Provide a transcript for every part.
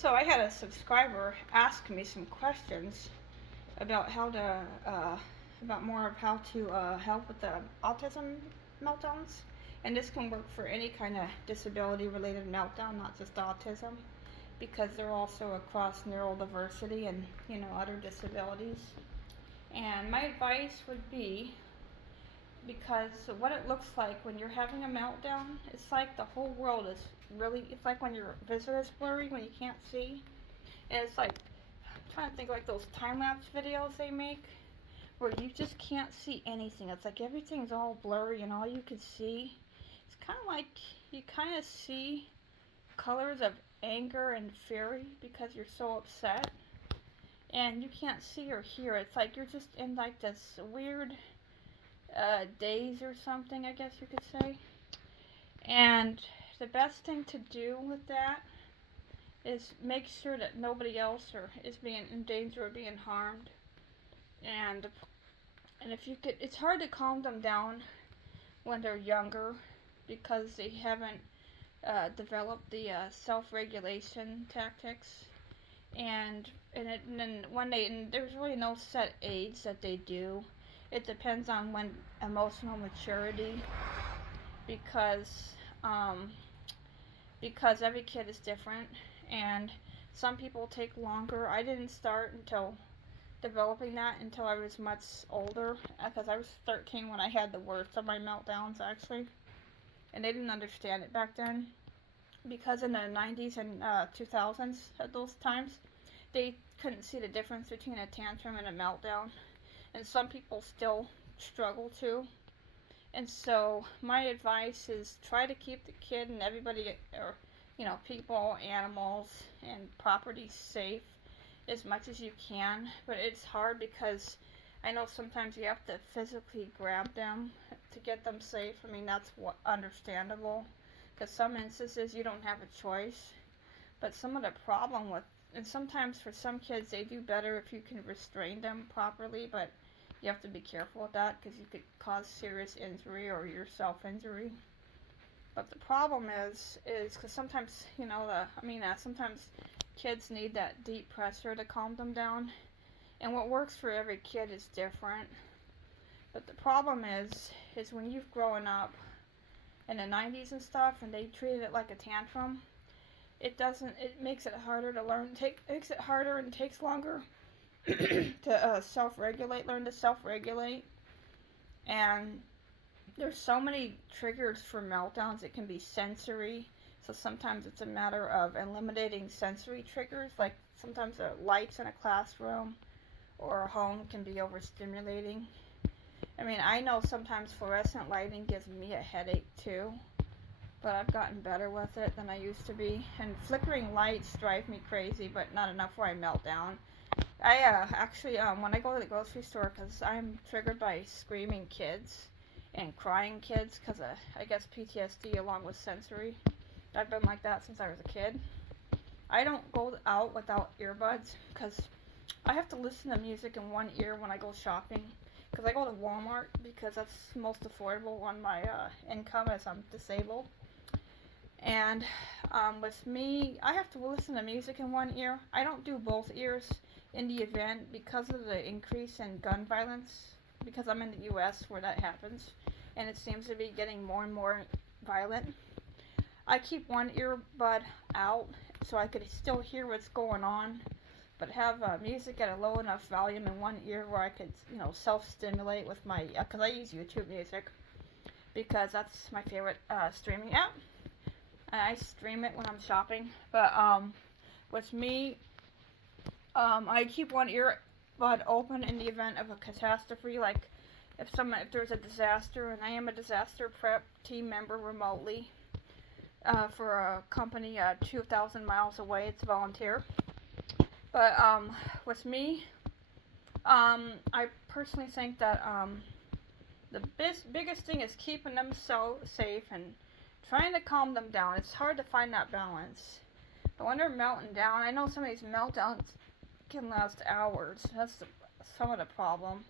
So I had a subscriber ask me some questions about how to, about more of how to help with the autism meltdowns. And this can work for any kind of disability related meltdown, not just autism, because they're also across neurodiversity and, other disabilities. And my advice would be, because what it looks like when you're having a meltdown, it's like the whole world is really, it's like when your vision is blurry, when you can't see. And it's like, I'm trying to think like those time-lapse videos they make, where you just can't see anything. It's like everything's all blurry and all you can see. It's kind of like you kind of see colors of anger and fury because you're so upset. And you can't see or hear. It's like you're just in like this weird daze or something, I guess you could say. And the best thing to do with that is make sure that nobody else is being in danger or being harmed. And and if you could, it's hard to calm them down when they're younger because they haven't developed the self-regulation tactics. And then when and there's really no set age that they do. It depends on when emotional maturity, because um, because every kid is different, and some people take longer. I didn't start until developing that until I was much older, because I was 13 when I had the worst of my meltdowns actually, and they didn't understand it back then because in the 90s and 2000s at those times they couldn't see the difference between a tantrum and a meltdown, and some people still struggle to. And so my advice is try to keep the kid and everybody, or people, animals, and property safe as much as you can. But it's hard because I know sometimes you have to physically grab them to get them safe. I mean, that's understandable, because some instances you don't have a choice. But some of the problem with, and sometimes for some kids they do better if you can restrain them properly, but you have to be careful with that because you could cause serious injury or your self-injury. But the problem is because sometimes, sometimes kids need that deep pressure to calm them down. And what works for every kid is different. But the problem is when you've grown up in the 90s and stuff and they treated it like a tantrum, it makes it harder to learn, makes it harder and takes longer to learn to self-regulate. And there's so many triggers for meltdowns. It can be sensory, so sometimes it's a matter of eliminating sensory triggers, like sometimes the lights in a classroom or a home can be overstimulating. I mean, I know sometimes fluorescent lighting gives me a headache too, but I've gotten better with it than I used to be. And flickering lights drive me crazy, but not enough where I melt down. I actually, when I go to the grocery store, because I'm triggered by screaming kids and crying kids, because I guess PTSD along with sensory. I've been like that since I was a kid. I don't go out without earbuds, because I have to listen to music in one ear when I go shopping. Because I go to Walmart, because that's most affordable on my income, as I'm disabled. And with me, I have to listen to music in one ear. I don't do both ears in the event because of the increase in gun violence, because I'm in the US where that happens, and it seems to be getting more and more violent. I keep one earbud out so I could still hear what's going on, but have music at a low enough volume in one ear where I could, self-stimulate with my, because I use YouTube Music, because that's my favorite streaming app. I stream it when I'm shopping. But with me, I keep one earbud open in the event of a catastrophe, like if there's a disaster, and I am a disaster prep team member remotely for a company 2,000 miles away. It's volunteer. But with me, I personally think that the biggest thing is keeping them so safe and trying to calm them down. It's hard to find that balance. But when they're melting down, I know some of these meltdowns can last hours. That's some of the problem.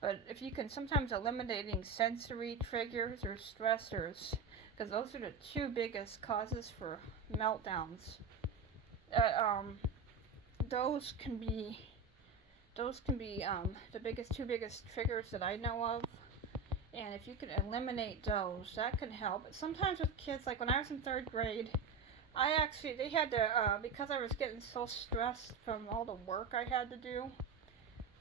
But if you can, sometimes eliminating sensory triggers or stressors, because those are the two biggest causes for meltdowns. uh, those can be the two biggest triggers that I know of. And if you can eliminate those, that can help. Sometimes with kids, like when I was in third grade, they had to, because I was getting so stressed from all the work I had to do.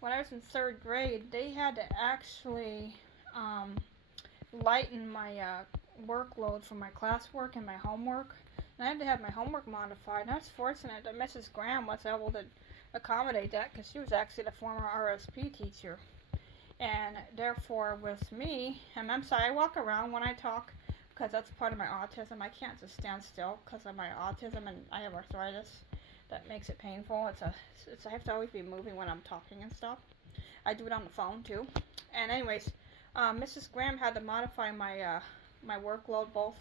When I was in third grade, they had to actually lighten my workload for my classwork and my homework. And I had to have my homework modified. And I was fortunate that Mrs. Graham was able to accommodate that because she was actually the former RSP teacher. And therefore, with me, and I'm sorry, I walk around when I talk because that's part of my autism. I can't just stand still because of my autism and I have arthritis. That makes it painful. I have to always be moving when I'm talking and stuff. I do it on the phone too. And anyways, Mrs. Graham had to modify my workload both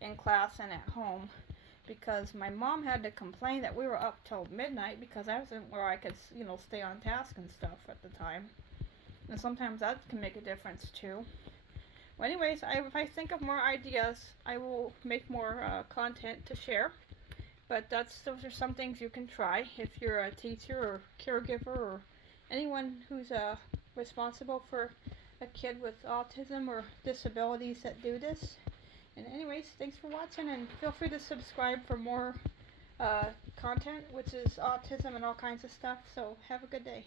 in class and at home because my mom had to complain that we were up till midnight because I wasn't where I could, stay on task and stuff at the time. And sometimes that can make a difference too. Well, anyways, if I think of more ideas, I will make more content to share. But those are some things you can try if you're a teacher or caregiver or anyone who's responsible for a kid with autism or disabilities that do this. And anyways, thanks for watching, and feel free to subscribe for more content, which is autism and all kinds of stuff. So have a good day.